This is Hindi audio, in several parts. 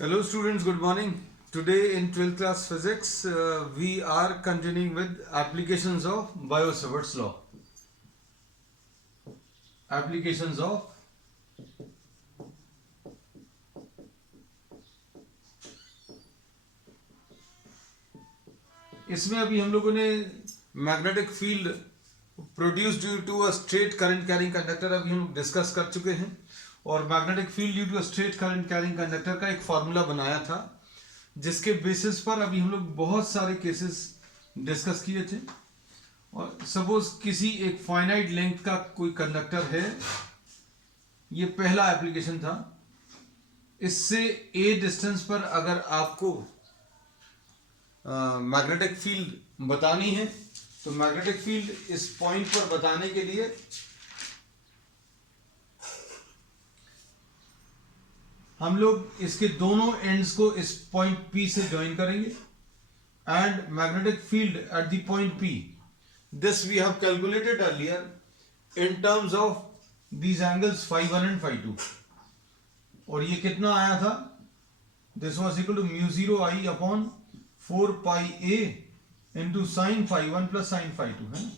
Hello students, good morning. Today in 12th class physics, we are continuing with applications of Biot-Savart's law. Applications of इसमें अभी हम लोगों ने magnetic field produce due to a straight current carrying conductor अभी हम डिस्कस कर चुके हैं और magnetic field due to a straight current carrying conductor का एक फॉर्मूला बनाया था जिसके बेसिस पर अभी हम लोग बहुत सारे केसेस डिस्कस किए थे। और सपोज किसी एक फाइनाइट लेंथ का कोई कंडक्टर है, ये पहला एप्लीकेशन था। इससे ए डिस्टेंस पर अगर आपको मैग्नेटिक फील्ड बतानी है तो मैग्नेटिक फील्ड इस पॉइंट पर बताने के लिए हम लोग इसके दोनों एंड्स को इस पॉइंट P से ज्वाइन करेंगे and magnetic field at the point P, this we have calculated earlier in terms of these angles φ1 and φ2 और ये कितना आया था, this was equal to μ0 I upon 4 pi a into sine φ1 plus sine φ2 है।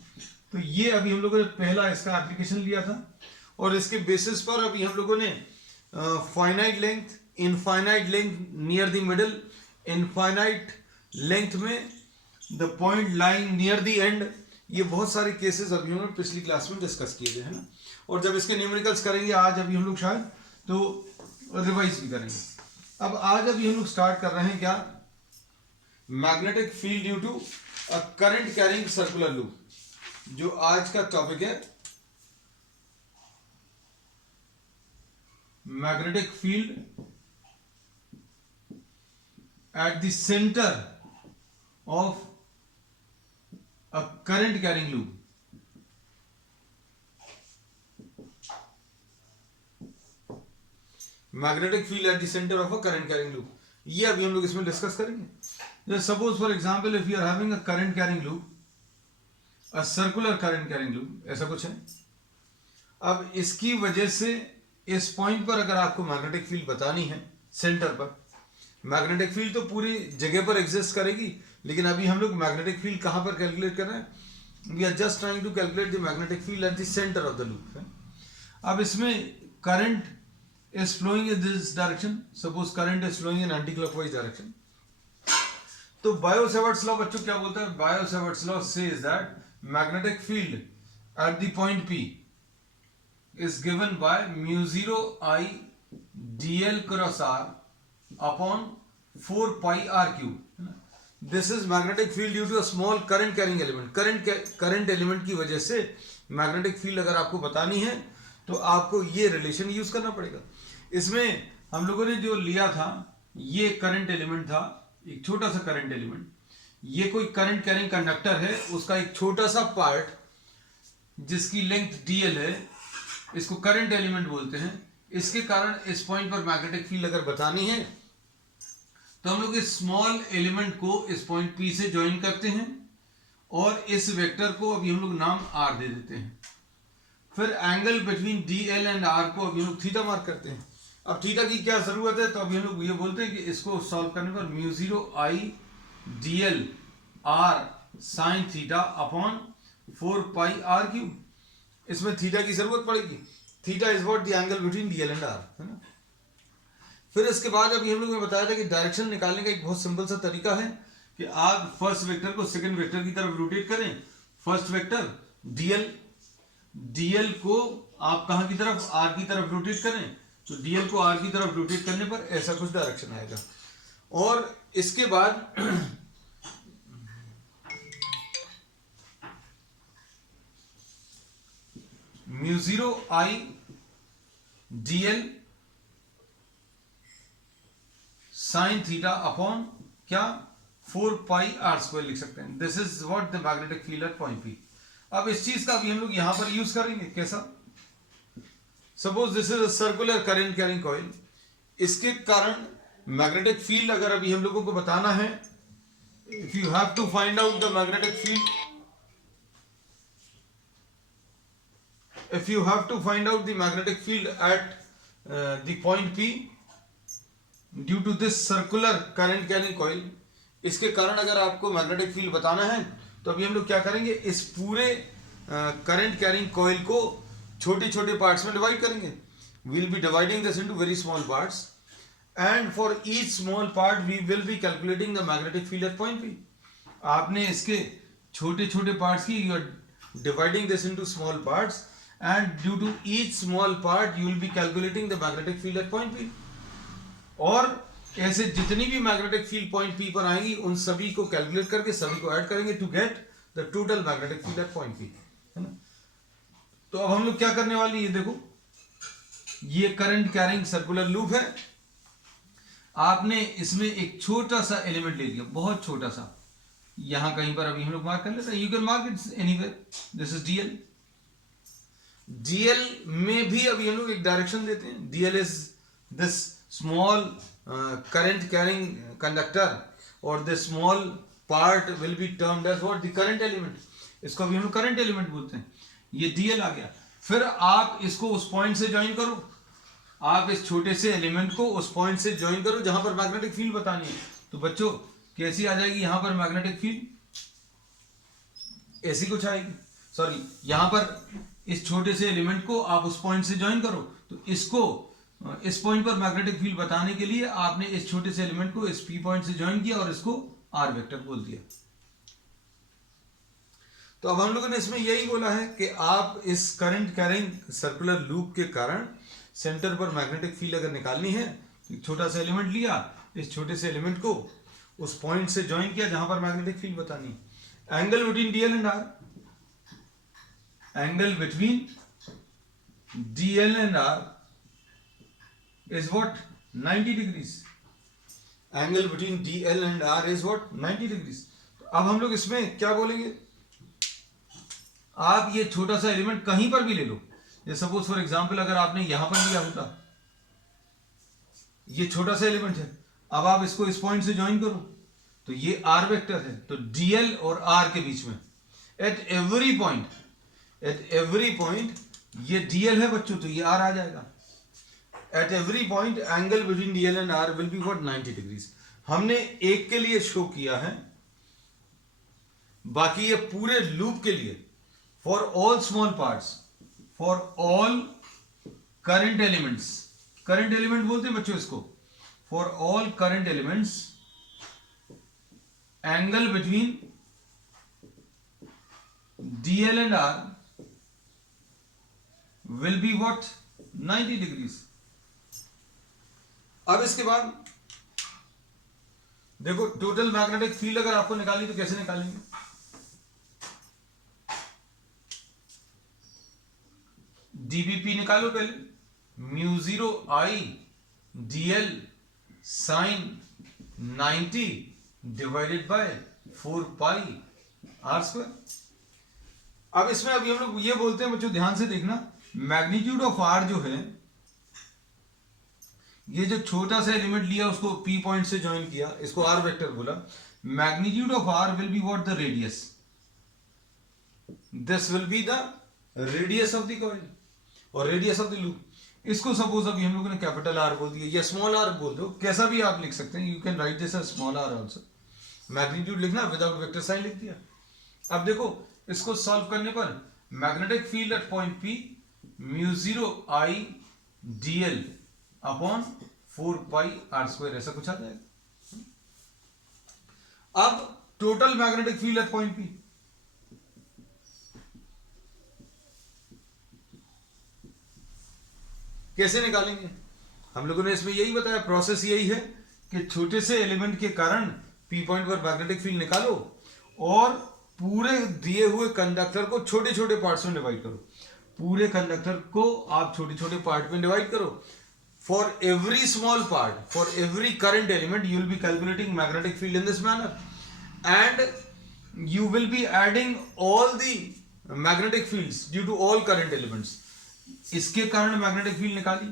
तो ये अभी हम लोगों ने पहला इसका एप्लीकेशन लिया था और इसके बेसिस पर अभी हम लोगों ने finite length, infinite length near the middle, infinite length में the point lying near the end, ये बहुत सारे केसेस अभी हमने पिछली क्लास में डिस्कस किए थे, है ना। और जब इसके न्यूमेरिकल्स करेंगे आज अभी हम लोग शायद तो रिवाइज भी करेंगे। अब आज अभी हम लोग स्टार्ट कर रहे हैं क्या, magnetic field due to a current carrying circular loop, जो आज का टॉपिक है। Magnetic field at the centre of a current carrying loop. Magnetic field at the centre of a current carrying loop, ये अभी हम लोग इसमें डिस्कस करेंगे। Suppose for example if you are having a current carrying loop, a circular current carrying loop, ऐसा कुछ है। अब इसकी वजह से इस पॉइंट पर अगर आपको मैग्नेटिक फील्ड बतानी है सेंटर पर, मैग्नेटिक फील्ड तो पूरी जगह पर एग्जिस्ट करेगी, लेकिन अभी हम लोग मैग्नेटिक फील्ड कहां पर कैलकुलेट कर रहे हैं, we are just trying to calculate the magnetic field at the centre of the loop है। अब इसमें current is flowing in this direction, suppose current is flowing in anti-clockwise direction। तो Biot-Savart's law बच्चों क्या बोलता है, Biot-Savart's law says that magnetic field at the point P is given by μ0 I dl cross r upon 4 pi r cube। This is magnetic field due to a small current carrying element। current element की वजह से magnetic field अगर आपको बतानी है तो आपको ये रिलेशन यूज करना पड़ेगा। इसमें हम लोगों ने जो लिया था, ये करंट एलिमेंट था, एक छोटा सा करंट एलिमेंट, ये कोई करंट कैरिंग कंडक्टर है, उसका एक छोटा सा पार्ट जिसकी लेंथ dl है, इसको करंट एलिमेंट बोलते हैं। इसके कारण इस पॉइंट पर मैग्नेटिक फील्ड अगर बतानी है तो हम लोग इस स्मॉल एलिमेंट को इस पॉइंट P से ज्वाइन करते हैं और इस वेक्टर को अभी हम लोग नाम r दे देते हैं। फिर angle between DL and R को अभी हम लोग थीटा मार्क करते हैं। अब थीटा की क्या जरूरत है, तो अभी हम लोग ये बोलते हैं कि इसको सॉल्व करने पर μ0 I dl r sin theta upon 4 pi r cube, इसमें थीटा की जरूरत पड़ेगी। Theta is what the angle between DL and R, है ना। फिर इसके बाद अभी हम लोग ने बताया था कि डायरेक्शन निकालने का एक बहुत सिंपल सा तरीका है कि आप फर्स्ट वेक्टर को सेकंड वेक्टर की तरफ रोटेट करें। फर्स्ट वेक्टर DL को आप कहां की तरफ, R की तरफ रोटेट करें, तो DL को R की तरफ रोटेट करने पर ऐसा कुछ डायरेक्शन आएगा। और इसके बाद μ0 I dl sine theta upon क्या 4 पाई r स्क्वायर लिख सकते हैं। This is what the magnetic field at point P। अब इस चीज का भी हम लोग यहां पर यूज करेंगे, कैसा, suppose this is a circular current carrying coil, इसके कारण मैग्नेटिक फील्ड अगर अभी हम लोगों को बताना है, if you have to find out the magnetic field, if you have to find out the magnetic field at the point P, due to this circular current carrying coil, इसके कारण अगर आपको मैग्नेटिक फील्ड बताना है तो अभी हम लोग क्या करेंगे, इस पूरे करंट कैरिंग कॉइल को छोटे छोटे पार्ट्स में डिवाइड करेंगे. We will be dividing this into very small parts and for each small part we will be calculating the magnetic field at point P. आपने इसके छोटे छोटे पार्ट्स की, you are dividing this into small parts and due to each small part you will be calculating the magnetic field at point P. और ऐसे जितनी भी मैग्नेटिक फील्ड पॉइंट पी पर आएंगी उन सभी को कैलकुलेट करके सभी को ऐड करेंगे to get the total magnetic field at point P, है ना. तो अब हम लोग क्या करने वाले हैं, ये देखो, ये करंट कैरिंग सर्कुलर लूप है. आपने इसमें एक छोटा सा एलिमेंट ले लिया, बहुत छोटा सा, यहां कहीं पर अभी हम लोग मार्क कर लेते हैं. You can mark it anywhere. This is DL. DL में भी अभी हम लोग एक डायरेक्शन देते हैं. DL is this small current carrying conductor or the small part will be termed as what, the current element. इसको अभी हम लोग करंट एलिमेंट बोलते हैं. ये डीएल आ गया. फिर आप इसको उस पॉइंट से ज्वाइन करो, आप इस छोटे से एलिमेंट को उस पॉइंट से ज्वाइन करो जहां पर मैग्नेटिक फील्ड बतानी है. तो बच्चों कैसी आ जाएगी यहां पर मैग्नेटिक फील्ड, ऐसी कुछ आएगी. सॉरी, यहां पर इस छोटे से एलिमेंट को आप उस पॉइंट से ज्वाइन करो, तो इसको इस पॉइंट पर मैग्नेटिक फील्ड बताने के लिए आपने इस छोटे से एलिमेंट को इस पी पॉइंट से ज्वाइन किया और इसको आर वेक्टर बोल दिया. तो अब हम लोगों ने इसमें यही बोला है कि आप इस करंट कैरिंग सर्कुलर लूप के कारण सेंटर पर मैग्नेटिक फील्ड अगर निकालनी है तो एक छोटा सा एलिमेंट लिया, इस छोटे से एलिमेंट को उस पॉइंट से ज्वाइन किया जहां पर मैग्नेटिक फील्ड बतानी है. Angle between dl and r, angle between dl and r is what, 90 degrees. Angle between DL and R is what, 90 degrees. तो अब हम लोग इसमें क्या बोलेंगे, आप ये छोटा सा एलिमेंट कहीं पर भी ले लो. जैसे सपोज फॉर एग्जांपल अगर आपने यहां पर लिया होता, ये छोटा सा एलिमेंट है, अब आप इसको इस पॉइंट से ज्वाइन करो तो ये R वेक्टर है. तो DL और R के बीच में एट एवरी पॉइंट ये DL है बच्चों, तो ये R आ जाएगा. At every point angle between DL and R will be what, 90 degrees. हमने एक के लिए शो किया है, बाकी ये पूरे लूप के लिए for all small parts, for all current elements, current element बोलते हैं बच्चों इसको, for all current elements angle between DL and R will be what, 90 degrees. अब इसके बाद देखो, टोटल मैग्नेटिक फील्ड अगर आपको निकालनी तो कैसे निकालेंगे, डीबीपी निकालो पहले. Mu 0 I dl sine 90 divided by 4 pi r square. अब इसमें अभी हम लोग ये बोलते हैं बच्चों, ध्यान से देखना, मैग्नीट्यूड ऑफ आर जो है, ये जो छोटा सा एलिमेंट लिया उसको पी पॉइंट से ज्वाइन किया, इसको आर वेक्टर बोला. Magnitude of r will be what, the radius. This will be the radius of the coil और रेडियस ऑफ द लूप. इसको सपोज अभी हम लोगों ने कैपिटल आर बोल दिया या स्मॉल आर बोल दो, कैसा भी आप लिख सकते हैं. You can write this as small r also. Magnitude लिखना विदाउट वेक्टर साइन लिख दिया. अब देखो इसको सॉल्व करने पर magnetic field at point P mu 0 I dl upon 4 pi r square, ऐसा कुछ आ जाएगा. अब total magnetic field at point P, कैसे निकालेंगे, हम लोगों ने इसमें यही बताया. प्रोसेस यही है कि छोटे से एलिमेंट के कारण पी पॉइंट पर मैग्नेटिक फील्ड निकालो और पूरे दिए हुए कंडक्टर को छोटे छोटे पार्ट्स में डिवाइड करो. पूरे कंडक्टर को आप छोटे छोटे पार्ट में डिवाइड करो. For every small part, for every current element, you will be calculating magnetic field in this manner, and you will be adding all the magnetic fields due to all current elements. इसके कारण मैग्नेटिक फील्ड निकाली,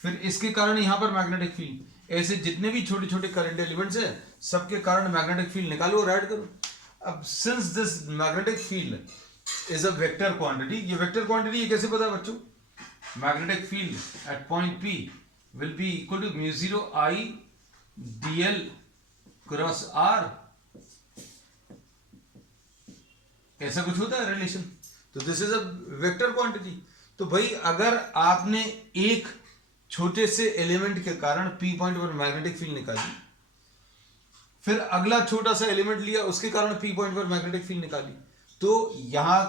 फिर इसके कारण यहां पर मैग्नेटिक फील्ड, ऐसे जितने भी छोटे छोटे करंट एलिमेंट्स हैं सबके कारण मैग्नेटिक फील्ड निकालो और ऐड करो. अब since this magnetic field is a vector quantity, ये वेक्टर क्वांटिटी ये कैसे पता है बच्चों, magnetic field at point P will be equal to mu 0 I dl cross r, ऐसा कुछ होता है रिलेशन। तो this is a vector quantity. तो भाई अगर आपने एक छोटे से एलिमेंट के कारण पी पॉइंट पर मैग्नेटिक फील्ड निकाली, फिर अगला छोटा सा एलिमेंट लिया उसके कारण पी पॉइंट पर मैग्नेटिक फील्ड निकाली, तो यहां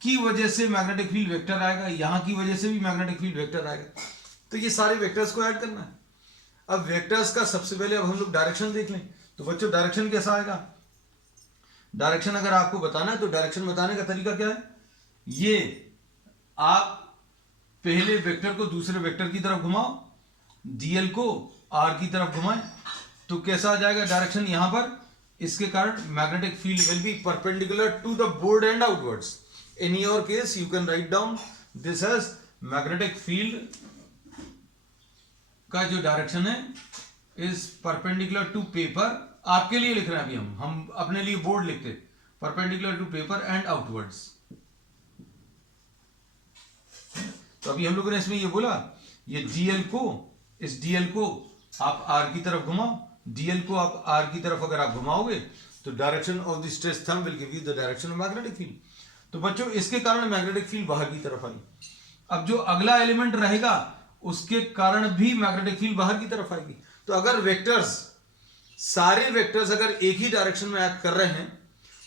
की वजह से मैग्नेटिक फील्ड वेक्टर आएगा, यहां की वजह से भी मैग्नेटिक फील्ड वेक्टर आएगा। तो ये सारे वेक्टर्स को ऐड करना है। अब वेक्टर्स का सबसे पहले अब हम लोग डायरेक्शन देख लें। तो बच्चों डायरेक्शन कैसा आएगा? डायरेक्शन अगर आपको बताना है तो डायरेक्शन बताने का तरीका क्या है, ये आप पहले वेक्टर को दूसरे वेक्टर की तरफ घुमाओ, डीएल को आर की तरफ घुमाएं, तो कैसा आ जाएगा डायरेक्शन यहां पर, इसके कारण magnetic field will be perpendicular to the board and outwards. In your case you can write down this as magnetic field का जो डायरेक्शन है इज परपेंडिकुलर टू पेपर। आपके लिए लिख रहे हैं अभी हम अपने लिए बोर्ड लिखते, perpendicular to paper and outwards. तो अभी हम लोगों ने इसमें ये बोला, ये डीएल को, इस डीएल को आप आर की तरफ घुमाओ, डीएल को आप आर की तरफ अगर आप घुमाओगे तो direction of the stress thumb will give you the direction of magnetic field. तो बच्चों इसके कारण मैग्नेटिक फील्ड बाहर की तरफ आई। अब जो अगला एलिमेंट रहेगा उसके कारण भी मैग्नेटिक फील्ड बाहर की तरफ आएगी। तो अगर वेक्टर्स, सारे वेक्टर्स अगर एक ही डायरेक्शन में एक्ट कर रहे हैं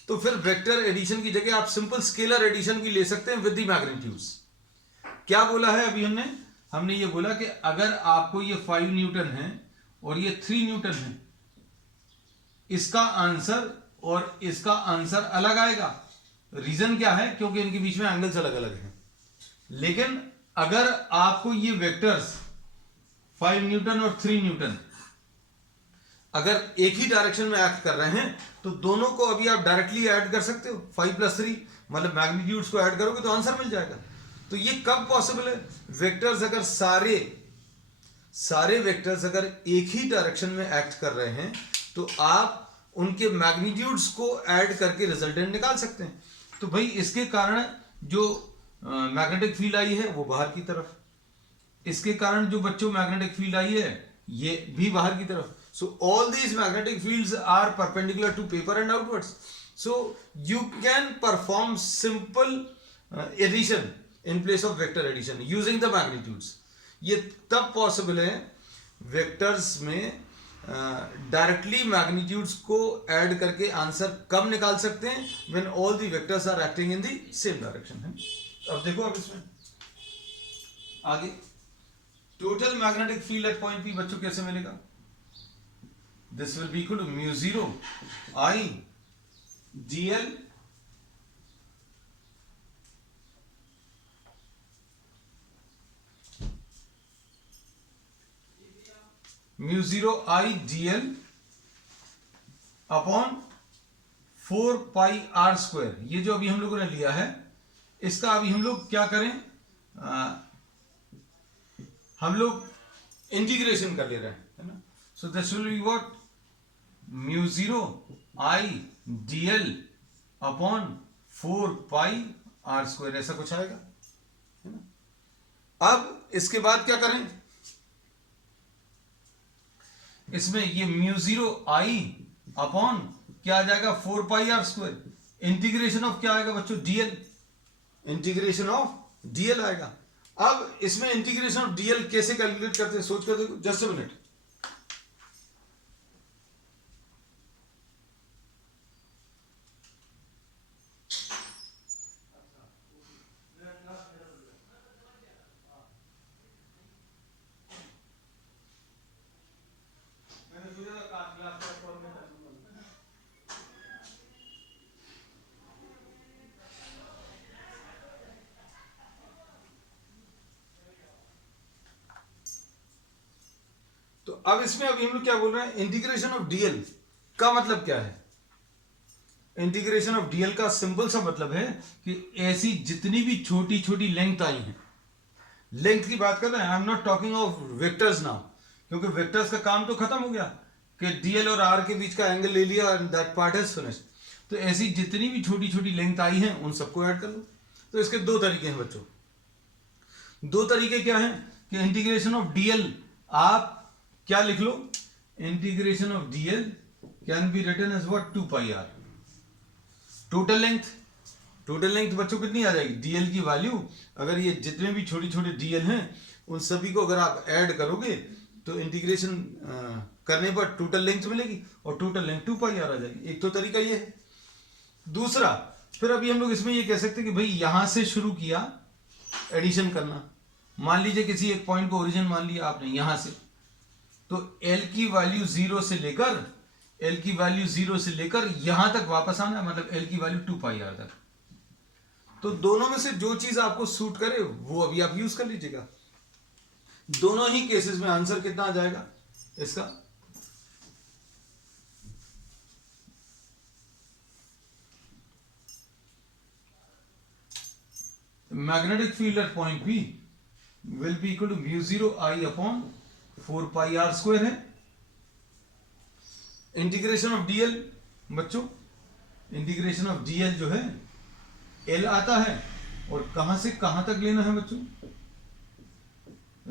तो फिर वेक्टर एडिशन की जगह आप सिंपल स्केलर एडिशन भी ले सकते हैं विद द मैग्नीट्यूड्स। क्या बोला है अभी हमने ये बोला कि अगर आपको ये 5 न्यूटन है और ये 3 न्यूटन है, इसका आंसर और इसका आंसर अलग आएगा। रीजन क्या है? क्योंकि इनके बीच में एंगल्स अलग अलग हैं। लेकिन अगर आपको ये वेक्टर्स 5 न्यूटन और 3 न्यूटन अगर एक ही डायरेक्शन में एक्ट कर रहे हैं तो दोनों को अभी आप डायरेक्टली ऐड कर सकते हो। 5 + 3 मतलब मैग्नीट्यूड्स को ऐड करोगे तो आंसर मिल जाएगा। तो ये कब पॉसिबल है? वेक्टर्स अगर सारे वेक्टर्स अगर एक ही डायरेक्शन में एक्ट कर रहे हैं तो आप उनके मैग्नीट्यूड्स को ऐड करके रिजल्टेंट निकाल सकते हैं। तो भाई इसके कारण जो मैग्नेटिक फील्ड आई है वो बाहर की तरफ, इसके कारण जो बच्चों मैग्नेटिक फील्ड आई है ये भी बाहर की तरफ। So all these magnetic fields are perpendicular to paper and outwards. So you can perform simple addition in place of vector addition using the magnitudes. ये तब possible है वेक्टर्स में डायरेक्टली मैग्नीट्यूड्स को ऐड करके आंसर कब निकाल सकते हैं? when all the vectors are acting in the same direction है। अब देखो अब इसमें आगे total magnetic field at point P बच्चों कैसे मिलेगा? This will be equal to mu 0 I dl mu 0 I dl upon 4 pi r square. ये जो अभी हम लोगों ने लिया है इसका अभी हम लोग क्या करें, हम लोग इंटीग्रेशन कर ले रहे हैं, है ना। So this will be what, mu 0 I dl upon 4 pi r square, ऐसा कुछ आएगा, है ना। अब इसके बाद क्या करें, इसमें ये mu 0 I अपॉन क्या आ जाएगा 4 pi r square, integration of क्या आएगा बच्चों, dl, इंटीग्रेशन ऑफ dl आएगा। अब इसमें इंटीग्रेशन ऑफ dl कैसे कैलकुलेट करते हैं सोच कर देखो, जस्ट अ मिनट। तो अब इसमें अभी हम लोग क्या बोल रहे हैं, इंटीग्रेशन ऑफ डीएल का मतलब क्या है। इंटीग्रेशन ऑफ डीएल का सिंपल सा मतलब है कि ऐसी जितनी भी छोटी छोटी लेंथ आई हैं, लेंथ की बात कर रहे हैं, I am not talking of vectors now, क्योंकि वेक्टर्स का काम तो खत्म हो गया कि डीएल और आर के बीच का एंगल ले लिया and that part is finished. तो ऐसी जितनी भी छोटी छोटी लेंथ आई हैं उन सबको ऐड कर लो। तो इसके दो तरीके हैं बच्चों, दो तरीके क्या हैं कि इंटीग्रेशन ऑफ डीएल, आप क्या लिख लो, integration of dl can be written as what, 2 pi r. Total length बच्चों कितनी आ जाएगी, डीएल की वैल्यू, अगर ये जितने भी छोटे छोटे डीएल हैं उन सभी को अगर आप ऐड करोगे तो इंटीग्रेशन करने पर टोटल लेंथ मिलेगी और टोटल लेंथ 2 पाई आर आ जाएगी। एक तो तरीका ये है। दूसरा, फिर अभी हम लोग इसमें ये कह सकते हैं कि भाई यहां से शुरू किया एडिशन करना, मान लीजिए किसी एक पॉइंट को ओरिजिन मान लिया आपने यहां से, तो एल की वैल्यू जीरो से लेकर यहां तक वापस आना, मतलब एल की वैल्यू 2 पाई आर तक। तो दोनों में से जो चीज आपको सूट करे वो अभी आप यूज कर लीजिएगा। दोनों ही केसेस में आंसर कितना आ जाएगा इसका, magnetic field at point P will be equal to mu 0 I upon 4 pi r square है। इंटीग्रेशन ऑफ डीएल बच्चों, इंटीग्रेशन ऑफ डीएल जो है एल आता है और कहां से कहां तक लेना है बच्चों,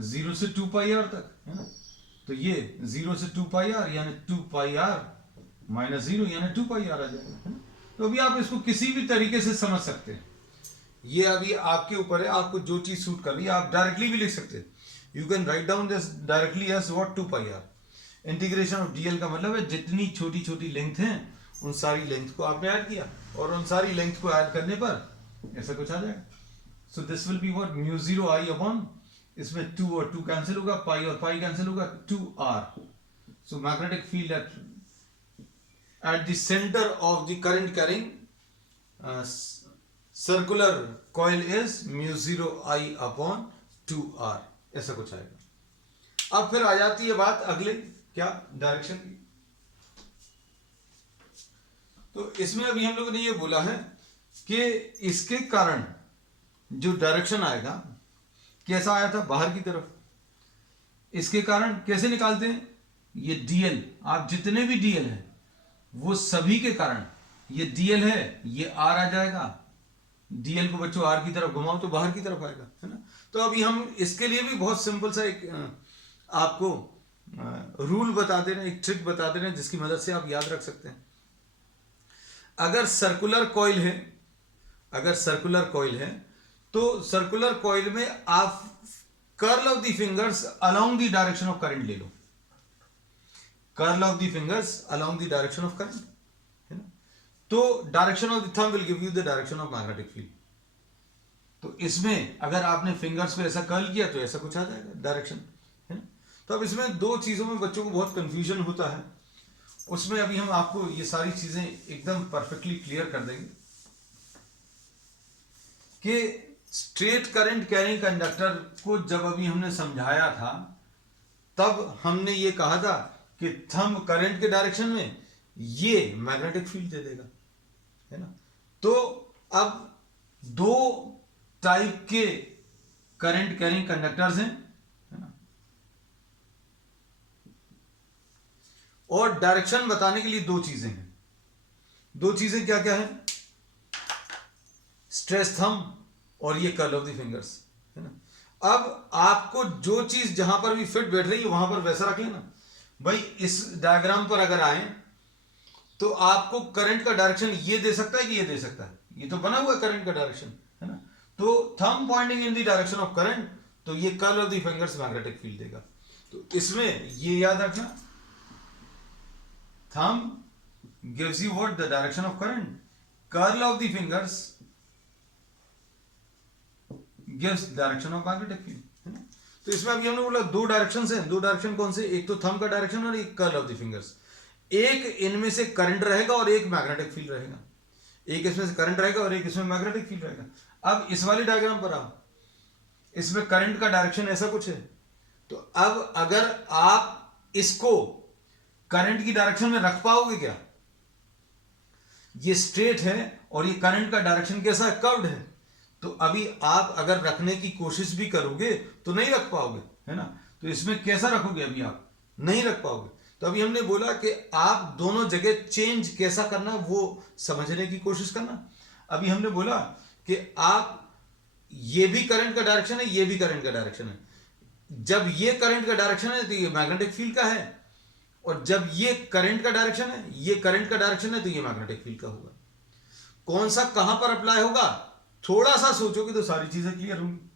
0 से 2 पाई आर तक, है ना। तो ये 0 से 2 पाई आर यानी 2 पाई आर माइनस 0 यानी 2 पाई आर आ जाएगा, है ना। तो अभी आप इसको किसी भी तरीके से समझ सकते हैं, ये अभी आपके ऊपर है, आपको जो चीज सूट कर रही है। आप डायरेक्टली भी लिख सकते हैं, you can write down this directly as what, 2 pi r. Integration of dl का मतलब है जितनी छोटी छोटी लेंथ हैं उन सारी लेंथ को आपने ऐड किया और उन सारी लेंथ को ऐड करने पर ऐसा कुछ आ जाएगा। So this will be what, mu 0 I upon, इसमें 2 और 2 कैंसिल होगा, पाई और पाई कैंसिल होगा, 2r। So magnetic field at the centre of the current carrying circular coil is mu 0 I upon 2r, ऐसा कुछ आएगा। अब फिर आ जाती है बात अगले क्या, डायरेक्शन की। तो इसमें अभी हम लोगों ने ये बोला है कि इसके कारण जो डायरेक्शन आएगा कैसा आया था, बाहर की तरफ। इसके कारण कैसे निकालते हैं, ये डीएल, आप जितने भी डीएल है वो सभी के कारण, ये डीएल है ये आर आ जाएगा, डीएल को बच्चों आर की तरफ घुमाओ तो बाहर की तरफ आएगा, है ना। तो अभी हम इसके लिए भी बहुत सिंपल सा एक आपको रूल बता दे रहे हैं, एक ट्रिक बता दे रहे हैं जिसकी मदद से आप याद रख सकते हैं। अगर सर्कुलर कॉइल है तो सर्कुलर कॉइल में आप curl of the fingers along the direction of current ले लो, curl of the fingers along the direction of current, है ना। तो direction of the thumb will give you the direction of magnetic field. तो इसमें अगर आपने फिंगर्स को ऐसा कर्ल किया तो ऐसा कुछ आ जाएगा डायरेक्शन, है ना। तो अब इसमें दो चीजों में बच्चों को बहुत कंफ्यूजन होता है, उसमें अभी हम आपको ये सारी चीजें एकदम परफेक्टली क्लियर कर देंगे कि स्ट्रेट करंट कैरिंग कंडक्टर को जब अभी हमने समझाया था तब हमने ये कहा था कि थंब करंट के डायरेक्शन में ये मैग्नेटिक फील्ड दे देगा, है ना। तो अब दो टाइप के करंट कैरिंग कंडक्टर्स हैं, है ना, और डायरेक्शन बताने के लिए दो चीजें हैं। दो चीजें क्या क्या है, स्ट्रेस थंब और ये कर्ल ऑफ द फिंगर्स, है ना। अब आपको जो चीज जहां पर भी फिट बैठ रही है वहां पर वैसा रख लेना। भाई इस डायग्राम पर अगर आए तो आपको करंट का डायरेक्शन ये दे सकता है कि ये दे सकता है, ये तो बना हुआ है करंट का डायरेक्शन, है ना। तो thumb Poynting in the direction of current, तो ये curl of the fingers magnetic field देगा। तो इसमें ये याद रखना, thumb gives you what, the direction of current, curl of the fingers gives direction of magnetic field, है ना। तो इसमें अभी हमने बोला दो डायरेक्शंस हैं, दो डायरेक्शन कौन से, एक तो थंब का डायरेक्शन और एक कर्ल ऑफ द फिंगर्स। एक इनमें से करंट रहेगा और एक मैग्नेटिक फील्ड रहेगा, एक इसमें से करंट रहेगा और एक इसमें मैग्नेटिक फील्ड रहेगा। अब इस वाले डायग्राम पर आओ, इसमें करंट का डायरेक्शन ऐसा कुछ है, तो अब अगर आप इसको करंट की डायरेक्शन में रख पाओगे क्या, ये स्ट्रेट है और ये करंट का डायरेक्शन कैसा है, कर्व्ड है, तो अभी आप अगर रखने की कोशिश भी करोगे तो नहीं रख पाओगे, है ना। तो इसमें कैसा रखोगे, अभी आप नहीं रख पाओगे। तो अभी हमने बोला कि आप दोनों जगह चेंज कैसा करना वो समझने की कोशिश करना। अभी हमने बोला कि आप ये भी करंट का डायरेक्शन है, ये भी करंट का डायरेक्शन है, जब ये करंट का डायरेक्शन है तो ये मैग्नेटिक फील्ड का है, और जब ये करंट का डायरेक्शन है, ये करंट का डायरेक्शन है, तो ये मैग्नेटिक फील्ड का होगा। कौन सा कहां पर अप्लाई होगा, थोड़ा सा सोचोगे तो सारी चीजें क्लियर होंगी।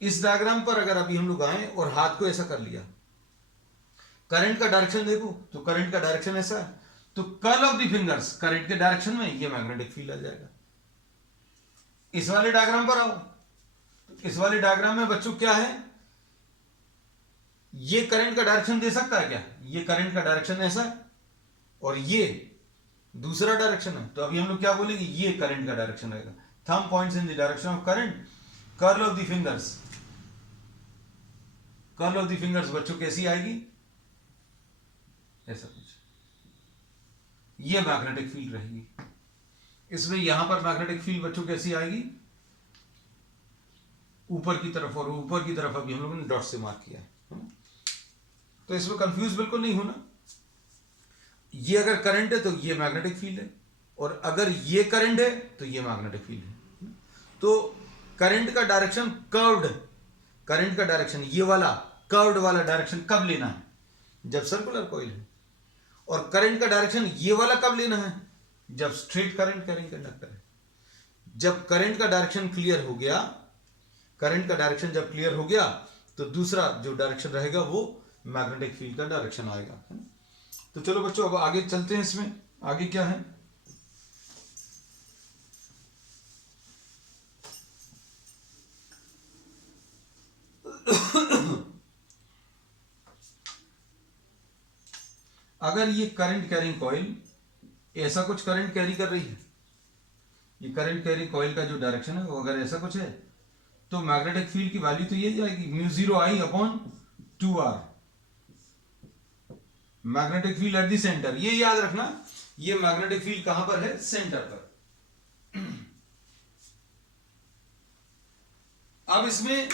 इस डायग्राम पर अगर अभी हम लोग आए और हाथ को ऐसा कर लिया, करंट का डायरेक्शन देखो तो करंट का डायरेक्शन ऐसा है, तो curl of the fingers current के डायरेक्शन में, ये मैग्नेटिक फील्ड आ जाएगा। इस वाले डायग्राम पर आओ, तो इस वाले डायग्राम में बच्चों क्या है, ये करंट का डायरेक्शन दे सकता है क्या, ये करंट का डायरेक्शन ऐसा है और ये दूसरा डायरेक्शन है, तो अभी हम लोग क्या बोलेंगे, ये करंट का डायरेक्शन रहेगा। Thumb points in the direction of current, curl of the fingers, curl of the fingers बच्चों कैसी आएगी, ऐसा कुछ, ये मैग्नेटिक फील्ड रहेगी। इसमें यहां पर मैग्नेटिक फील्ड बच्चों कैसी आएगी, ऊपर की तरफ, और ऊपर की तरफ अभी हम लोगों ने डॉट से मार्क किया है ना? तो इसमें कंफ्यूज बिल्कुल नहीं होना। ये अगर करंट है तो ये मैग्नेटिक फील्ड है, और अगर ये करंट है तो ये मैग्नेटिक फील्ड है। तो करंट का डायरेक्शन कर्व्ड, करंट का डायरेक्शन ये वाला कर्व्ड वाला डायरेक्शन कब लेना है, जब सर्कुलर कॉइल है, और करंट का डायरेक्शन ये वाला कब लेना है, जब स्ट्रेट करंट कैरिंग कंडक्टर है। जब करंट का डायरेक्शन क्लियर हो गया, करंट का डायरेक्शन जब क्लियर हो गया, तो दूसरा जो डायरेक्शन रहेगा वो मैग्नेटिक फील्ड का डायरेक्शन आएगा, है ना? तो चलो बच्चों अब आगे चलते हैं। इसमें आगे क्या है, अगर ये करंट कैरिंग कॉइल ऐसा कुछ करंट कैरी कर रही है, ये करंट कैरिंग कॉइल का जो डायरेक्शन है वो अगर ऐसा कुछ है, तो मैग्नेटिक फील्ड की वैल्यू तो ये जाएगी μ0I/2r, magnetic field at the centre. ये याद रखना, ये मैग्नेटिक फील्ड कहां पर है, सेंटर पर। अब इसमें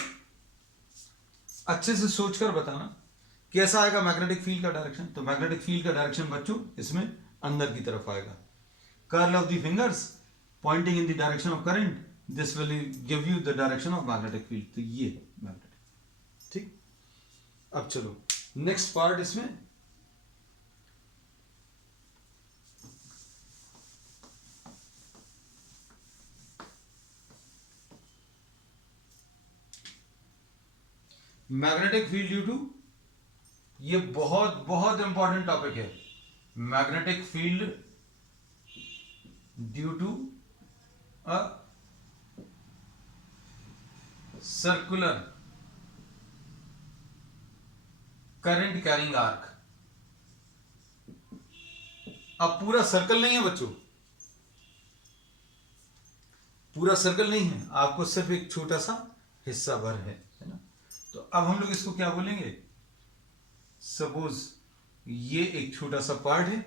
अच्छे से सोचकर बताना कैसा आएगा मैग्नेटिक फील्ड का डायरेक्शन। तो मैग्नेटिक फील्ड का डायरेक्शन बच्चों इसमें अंदर की तरफ आएगा। Curl of the fingers pointing in the direction of current, this will give you the direction of magnetic field. तो ये मैग्नेटिक, ठीक। अब चलो नेक्स्ट पार्ट, इसमें मैग्नेटिक फील्ड ड्यू टू, ये बहुत बहुत इंपॉर्टेंट टॉपिक है, magnetic field due to a circular current carrying arc. अब पूरा सर्कल नहीं है बच्चों, पूरा सर्कल नहीं है, आपको सिर्फ एक छोटा सा हिस्सा भर है ना? तो अब हम लोग इसको क्या बोलेंगे, सपोज ये एक छोटा सा पार्ट है,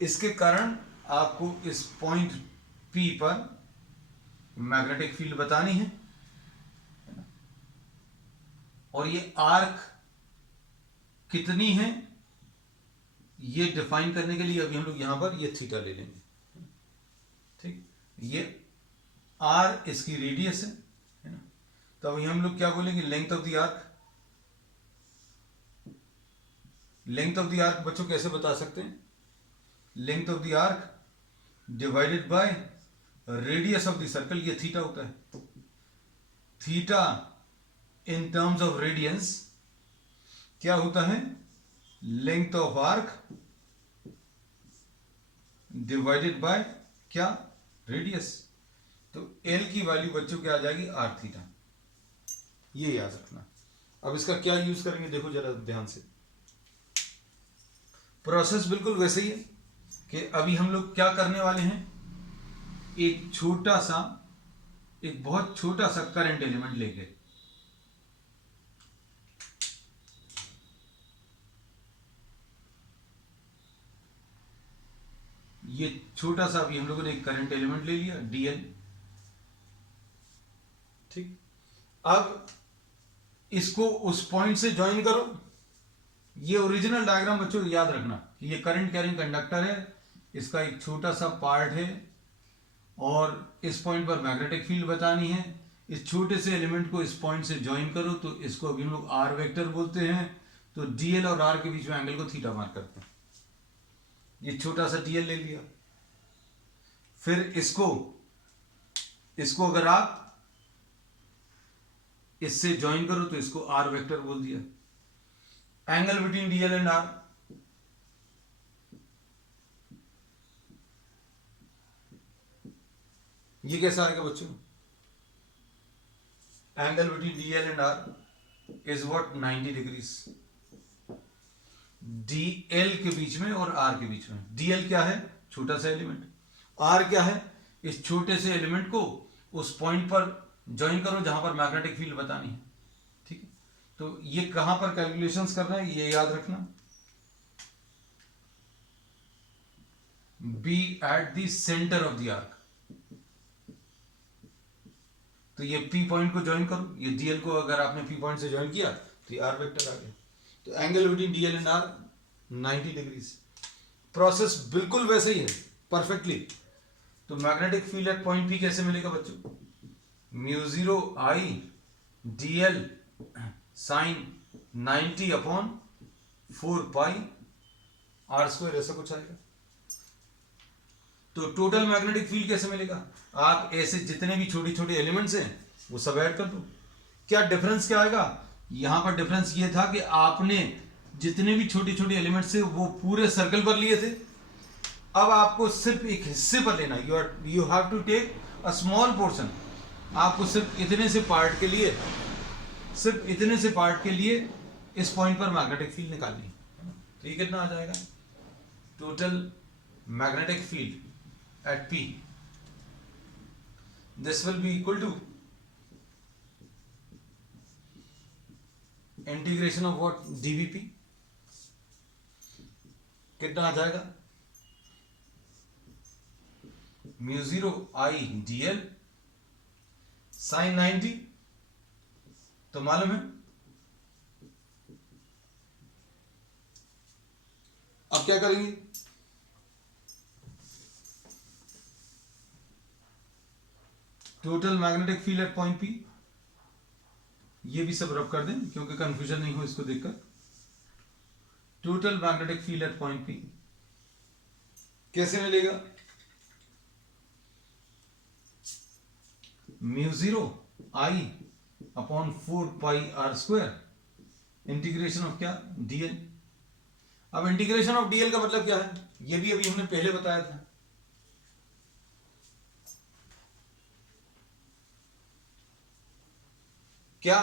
इसके कारण आपको इस पॉइंट P पर मैग्नेटिक फील्ड बतानी है ना? और ये आर्क कितनी है ये डिफाइन करने के लिए अभी हम लोग यहां पर ये थीटा ले लेंगे, ठीक। ये R इसकी रेडियस है ना? तो अभी हम लोग क्या बोलेंगे, length of the arc. Length of the arc बच्चों कैसे बता सकते हैं, length of the arc divided by radius of the circle, ये थीटा होता है। Theta in terms of radians क्या होता है, length of arc divided by क्या, रेडियस। तो L की वैल्यू बच्चों क्या आ जाएगी, आर थीटा, ये याद रखना। अब इसका क्या यूज करेंगे देखो जरा ध्यान से, प्रोसेस बिल्कुल वैसे ही है कि अभी हम लोग क्या करने वाले हैं, एक छोटा सा, एक बहुत छोटा सा करंट एलिमेंट लेके ये छोटा सा अभी हम लोगों ने एक करंट एलिमेंट ले लिया DL, ठीक। अब इसको उस पॉइंट से ज्वाइन करो। ये ओरिजिनल डायग्राम बच्चों याद रखना कि ये करंट कैरिंग कंडक्टर है, इसका एक छोटा सा पार्ट है और इस पॉइंट पर मैग्नेटिक फील्ड बतानी है। इस छोटे से एलिमेंट को इस पॉइंट से ज्वाइन करो तो इसको अभी हम लोग आर वेक्टर बोलते हैं। तो डीएल और आर के बीच में एंगल को थीटा मार्क करते हैं। ये छोटा सा डीएल ले लिया, फिर इसको अगर आप इससे ज्वाइन करो तो इसको आर वेक्टर बोल दिया। Angle between dl and r, ये कैसा आएगा बच्चों? Angle between dl and r is what 90 degrees. Dl के बीच में और आर के बीच में, डीएल क्या है? छोटा सा एलिमेंट। आर क्या है? इस छोटे से एलिमेंट को उस पॉइंट पर ज्वाइन करो जहां पर मैग्नेटिक फील्ड बतानी है। ठीक है, तो ये कहां पर कैलकुलेशंस करना है ये याद रखना। B at the centre of the arc. तो ये पी पॉइंट को ज्वाइन करो, ये डीएल को अगर आपने पी पॉइंट से ज्वाइन किया तो ये आर वेक्टर आ गया। तो angle between dl and r 90 degrees. Process बिल्कुल वैसे ही है, परफेक्टली। तो magnetic field at point P कैसे मिलेगा बच्चों? Mu 0 I dl sine 90 upon 4 pi r square, ऐसा कुछ आएगा। तो टोटल मैग्नेटिक फील्ड कैसे मिलेगा? आप ऐसे जितने भी छोटे छोटे एलिमेंट्स हैं वो सब ऐड कर दो। क्या डिफरेंस क्या आएगा? यहां पर डिफरेंस ये था कि आपने जितने भी छोटे छोटे एलिमेंट्स थे वो पूरे सर्कल पर लिए थे। अब आपको सिर्फ एक हिस्से पर लेना, you have to take a small portion. आपको सिर्फ इतने से पार्ट के लिए इस पॉइंट पर मैग्नेटिक फील्ड निकालनी है। तो ये कितना आ जाएगा? Total magnetic field at P, this will be equal to integration of what? dVp। कितना आ जाएगा? Mu 0 I dl sine 90। तो मालूम है। अब क्या करेंगे? Total magnetic field at point P, ये भी सब रब कर दें क्योंकि कंफ्यूजन नहीं हो इसको देखकर। Total magnetic field at point P कैसे मिलेगा? Mu 0 I upon 4 pi r square integration of क्या? डीएल। अब इंटीग्रेशन ऑफ डीएल का मतलब क्या है? ये भी अभी हमने पहले बताया था। क्या?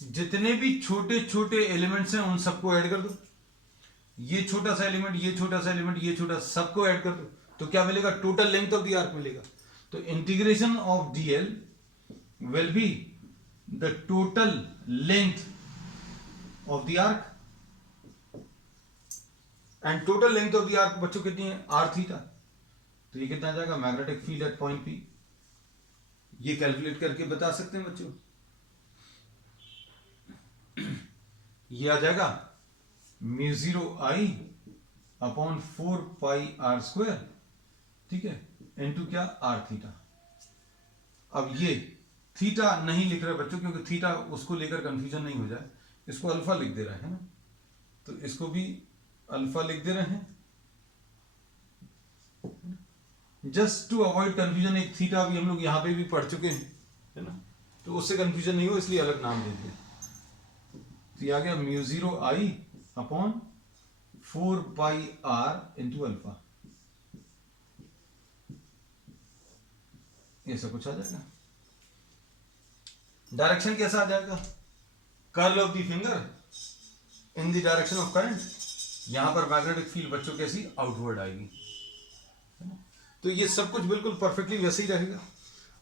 जितने भी छोटे छोटे एलिमेंट्स हैं उन सबको ऐड कर दो। ये छोटा सा एलिमेंट, ये छोटा सा एलिमेंट, ये छोटा, सबको ऐड कर दो तो क्या मिलेगा? Total length of the arc मिलेगा। तो integration of dl will be the total length of the arc. And total length of the arc बच्चों कितनी है? R theta. तो ये कितना आ जाएगा? Magnetic field at point P. ये कैलकुलेट करके बता सकते हैं बच्चों। ये आ जाएगा mu 0 I upon 4 pi r square, ठीक है, इनटू क्या? R theta. अब ये थीटा नहीं लिख रहे बच्चों क्योंकि थीटा उसको लेकर कंफ्यूजन नहीं हो जाए, इसको अल्फा लिख दे रहे हैं ना, तो इसको भी अल्फा लिख दे रहे हैं जस्ट टू अवॉइड कंफ्यूजन। एक थीटा भी हम लोग यहां पे भी पढ़ चुके हैं, है ना, तो उससे कंफ्यूजन नहीं हो इसलिए अलग नाम दे दिया। तो ये आ गया mu 0 I upon 4 pi r into alpha, ऐसा कुछ आ जाएगा। डायरेक्शन कैसा आ जाएगा? Curl of the finger in the direction of current. यहां पर मैग्नेटिक फील्ड बच्चों कैसी? आउटवर्ड आएगी, है ना। तो ये सब कुछ बिल्कुल परफेक्टली वैसे ही रहेगा।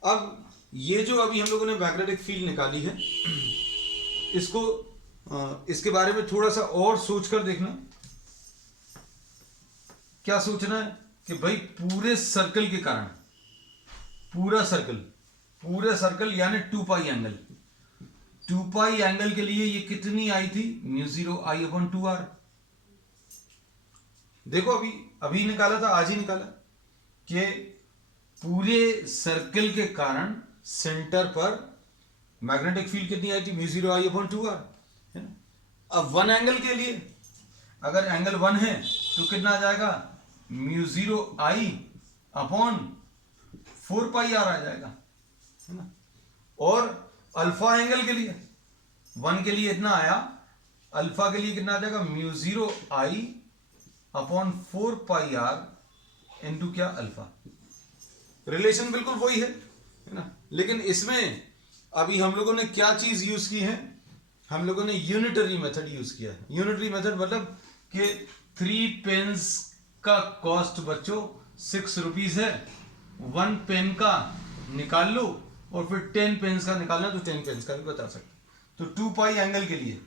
अब ये जो अभी हम लोगों ने मैग्नेटिक फील्ड निकाली है, इसको इसके बारे में थोड़ा सा और सोचकर देखना। क्या सोचना है कि भाई पूरे सर्कल के कारण, पूरे सर्कल यानी 2 पाई एंगल, 2 पाई एंगल के लिए ये कितनी आई थी? Mu 0 I upon 2 r. देखो अभी निकाला था, आज ही निकाला कि पूरे सर्कल के कारण सेंटर पर मैग्नेटिक फील्ड कितनी आई थी, म्यू जीरो आई अपॉन 2r, है ना। अब वन एंगल के लिए अगर एंगल 1 है तो कितना आ जाएगा, म्यू जीरो आई अपॉन 4πr आ जाएगा, है ना। और अल्फा एंगल के लिए 1 के लिए इतना आया, अल्फा के लिए कितना आ जाएगा, म्यू जीरो आई अपॉन 4πr इंटू क्या, अल्फा। रिलेशन बिल्कुल वही है ना। लेकिन इसमें अभी हम लोगों ने क्या चीज यूज की है, हम लोगों ने यूनिटरी मेथड यूज किया है। यूनिटरी मेथड मतलब कि 3 पेन्स का कॉस्ट बच्चों 6 रुपीज है, 1 पेन का निकाल लो और फिर 10 पेन्स का निकालना तो 10 पेन्स का भी बता सकते। तो 2π एंगल के लिए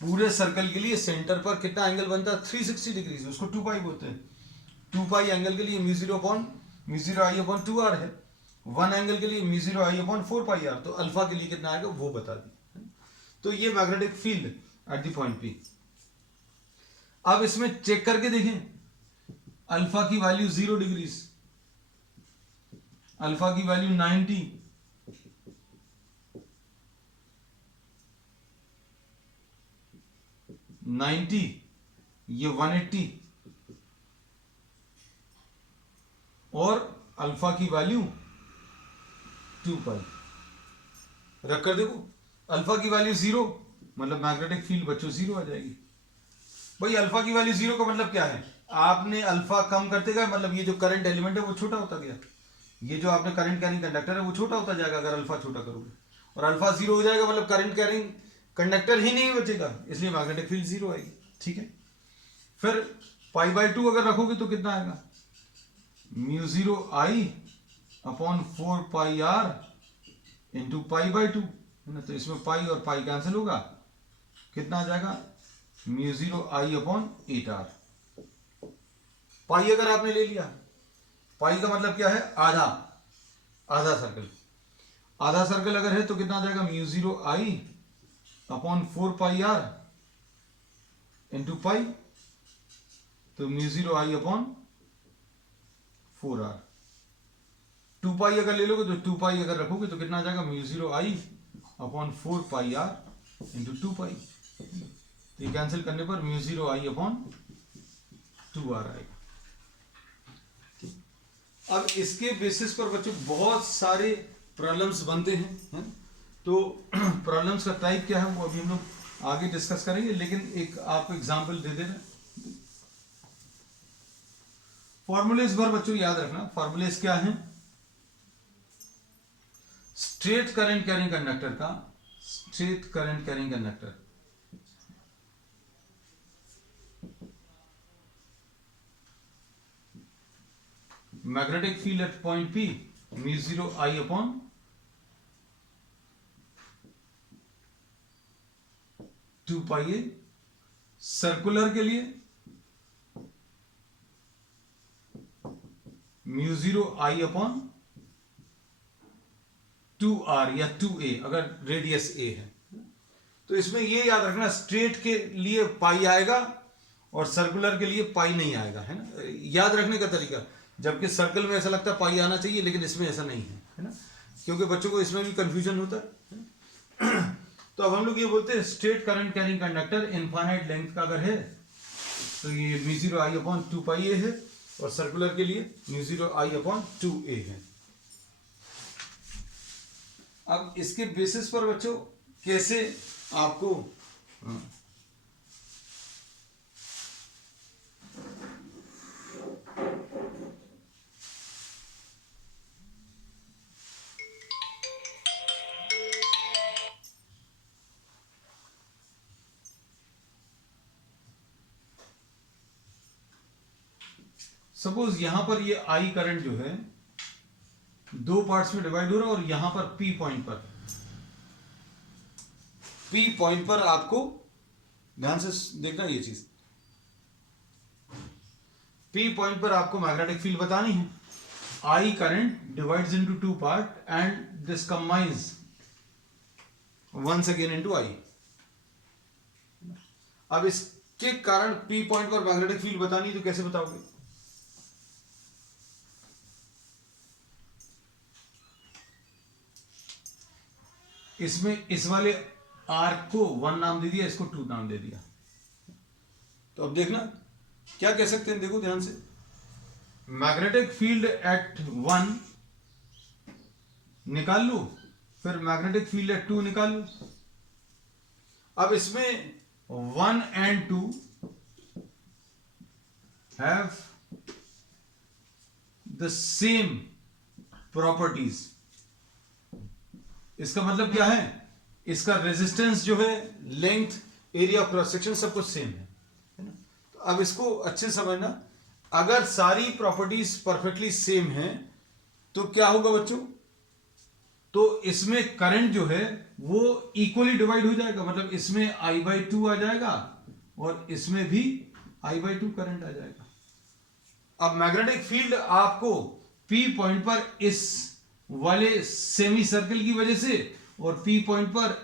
पूरे सर्कल के लिए सेंटर पर कितना एंगल बनता है, 360 डिग्री, उसको 2π बोलते हैं। 2π एंगल के लिए म्यू जीरो आई अपॉन 2r है, 1 एंगल के लिए म्यू जीरो आई अपॉन 4πr, तो अल्फा के लिए कितना आएगा वो बता दी। तो ये magnetic field at the point P। अब इसमें चेक करके देखें, अल्फा की वैल्यू 0 डिग्री, अल्फा की वैल्यू 90, ये 180 और अल्फा की वैल्यू 2π रख कर देखो। अल्फा की वैल्यू 0 मतलब मैग्नेटिक फील्ड बच्चों 0 आ जाएगी। भाई अल्फा की वैल्यू 0 का मतलब क्या है, आपने अल्फा कम करते गए, मतलब ये जो करंट एलिमेंट है वो छोटा होता गया, ये जो आपने करंट कैरिंग कंडक्टर है वो छोटा होता जाएगा अगर अल्फा छोटा करोगे, और अल्फा 0 हो जाएगा मतलब करंट कैरिंग कंडक्टर ही नहीं बचेगा, इसलिए मैग्नेटिक फील्ड 0 आएगी। ठीक है, फिर π/2 अगर रखोगे तो कितना आएगा, म्यू जीरो आई अपॉन 4πr इंटू π/2, है ना। तो इसमें पाई और पाई कैंसिल होगा, कितना आ जाएगा, म्यू जीरो आई अपॉन 8r। पाई अगर आपने ले लिया, पाई का मतलब क्या है, आधा, आधा सर्कल, आधा सर्कल अगर है तो कितना आ जाएगा, म्यू जीरो आई अपॉन 4πr इंटू पाई, तो म्यू जीरो आई अपॉन 4r। 2π अगर ले लोगे तो 2π अगर रखोगे तो कितना आ जाएगा, म्यू जीरो आई अपॉन 4πr इंटू 2π, तो ये कैंसिल करने पर म्यू जीरो आई अपॉन 2r आएगा। अब इसके बेसिस पर बच्चों बहुत सारे प्रॉब्लम्स बनते हैं, है? तो प्रॉब्लम्स का टाइप क्या है वो अभी हम लोग आगे डिस्कस करेंगे, लेकिन एक आपको एग्जांपल दे दे रहे। फॉर्मूले इस बार बच्चों याद रखना, फॉर्मूले क्या है, स्ट्रेट करंट कैरिंग कंडक्टर का, straight current carrying conductor magnetic field at point P mu zero I upon 2πa, circular के लिए म्यू जीरो आई अपॉन 2r या 2a अगर रेडियस a है। तो इसमें ये याद रखना, स्ट्रेट के लिए पाई आएगा और सर्कुलर के लिए पाई नहीं आएगा, है ना, याद रखने का तरीका। जबकि सर्कल में ऐसा लगता है पाई आना चाहिए, लेकिन इसमें ऐसा नहीं है ना, क्योंकि बच्चों को इसमें भी कंफ्यूजन होता है। तो अब हम लोग ये बोलते हैं straight current carrying conductor infinite length का अगर है तो ये म्यू जीरो आई अपॉन 2πa है, और सर्कुलर के लिए म्यू जीरो आई अपॉन 2a है। अब इसके बेसिस पर बच्चों कैसे आपको सपोज यहां पर ये आई करंट जो है दो पार्ट्स में डिवाइड हो रहा है, और यहां पर P पॉइंट पर आपको ध्यान से देखना ये चीज, P पॉइंट पर आपको मैग्नेटिक फील्ड बतानी है। I current divides into two part and this combines once again into I। अब इसके कारण P पॉइंट पर मैग्नेटिक फील्ड बतानी, तो कैसे बताओगे, इसमें इस वाले आर्क को 1 नाम दे दिया, इसको 2 नाम दे दिया। तो अब देखना क्या कह सकते हैं, देखो ध्यान से, मैग्नेटिक फील्ड एट 1 निकाल लो, फिर मैग्नेटिक फील्ड एट 2 निकाल लो। अब इसमें 1 and 2 have the same properties। इसका मतलब क्या है, इसका रेजिस्टेंस जो है, length, area of cross section सब कुछ सेम है ना। तो अब इसको अच्छे से समझना, अगर सारी प्रॉपर्टीज परफेक्टली सेम हैं तो क्या होगा बच्चों, तो इसमें करंट जो है वो इक्वली डिवाइड हो जाएगा, मतलब इसमें I/2 आ जाएगा और इसमें भी I/2 करंट आ जाएगा। अब मैग्नेटिक फील्ड आपको P पॉइंट पर इस वाले सेमी सर्कल की वजह से और P पॉइंट पर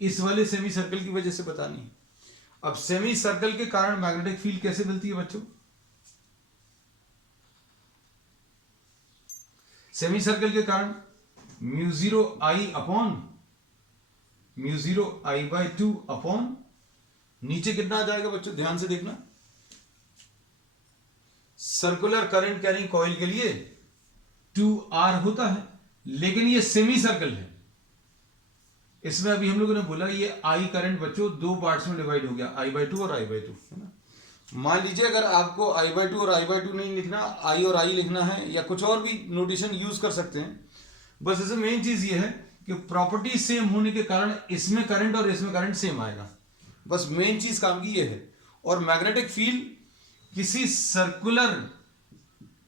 इस वाले सेमी सर्कल की वजह से बतानी है। अब सेमी सर्कल के कारण मैग्नेटिक फील्ड कैसे मिलती है बच्चों, सेमी सर्कल के कारण μ0 I/2 अपॉन नीचे कितना आ जाएगा बच्चों, ध्यान से देखना, सर्कुलर करंट कैरिंग कॉइल के लिए 2R होता है, लेकिन ये सेमी सर्कल है। इसमें अभी हम लोगों ने बोला ये I करंट बच्चों 2 पार्ट्स में डिवाइड हो गया, I/2 और I/2 है ना। मान लीजिए अगर आपको I/2 और I/2 नहीं लिखना, I और I लिखना है, या कुछ और भी नोटेशन यूज कर सकते हैं, बस इसमें मेन चीज ये है कि प्रॉपर्टी सेम होने के कारण इसमें करंट और इसमें करंट सेम आएगा, बस मेन चीज काम की ये है। और मैग्नेटिक फील्ड किसी सर्कुलर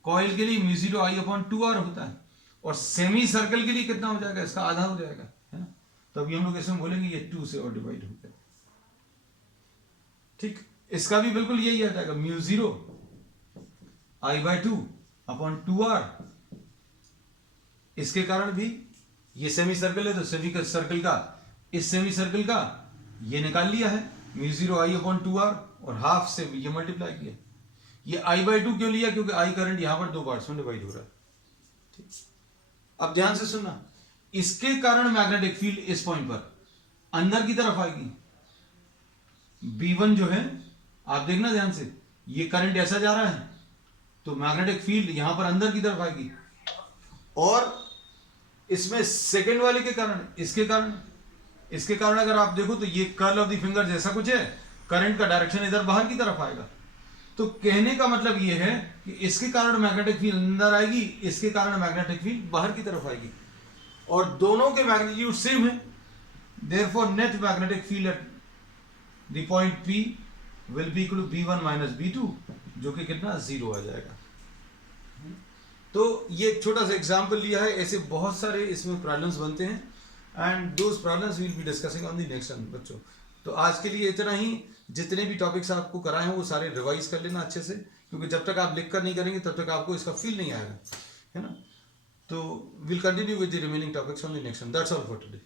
कॉइल के लिए μ0 I/2R होता है, और सेमी सर्कल के लिए कितना हो जाएगा, इसका आधा हो जाएगा, है ना। तो अभी हम लोग इसमें बोलेंगे ये 2 से और डिवाइड हो गया, ठीक। इसका भी बिल्कुल यही आ जाएगा, μ0 I/2/2R। इसके कारण भी ये सेमी सर्कल है तो सेमी सर्कल का इस सेमी सर्कल का ये निकाल लिया है μ0 I/2R, और हाफ से ये मल्टीप्लाई किया। ये I/2 क्यों लिया, क्योंकि I करंट यहां पर 2 पार्ट्स में डिवाइड हो रहा है, ठीक। अब ध्यान से सुनना, इसके कारण मैग्नेटिक फील्ड इस पॉइंट पर अंदर की तरफ आएगी। B1 जो है, आप देखना ध्यान से, ये करंट ऐसा जा रहा है तो मैग्नेटिक फील्ड यहां पर अंदर की तरफ आएगी, और इसमें सेकेंड वाले के कारण, इसके कारण अगर आप देखो तो ये कर्ल ऑफ द फिंगर जैसा कुछ है, करंट का डायरेक्शन इधर बाहर की तरफ आएगा। तो कहने का मतलब ये है कि इसके कारण मैग्नेटिक फील्ड अंदर आएगी, इसके कारण मैग्नेटिक फील्ड बाहर की तरफ आएगी, और दोनों के मैग्नीट्यूड सेम है। Therefore net magnetic field at the point P will be equal to B1 minus B2, जो कि कितना 0 आ जाएगा। तो ये छोटा सा एग्जांपल लिया है, ऐसे बहुत सारे इसमें प्रॉब्लम्स बनते हैं, and those problems will be discussing on the next one बच्चों। तो आज के लिए इतना ही, जितने भी टॉपिक्स आपको कराए हैं वो सारे रिवाइज कर लेना अच्छे से, क्योंकि जब तक आप लिख कर नहीं करेंगे तब तक आपको इसका फील नहीं आएगा, है ना। तो will continue with the remaining topics on the next one. That's all for today.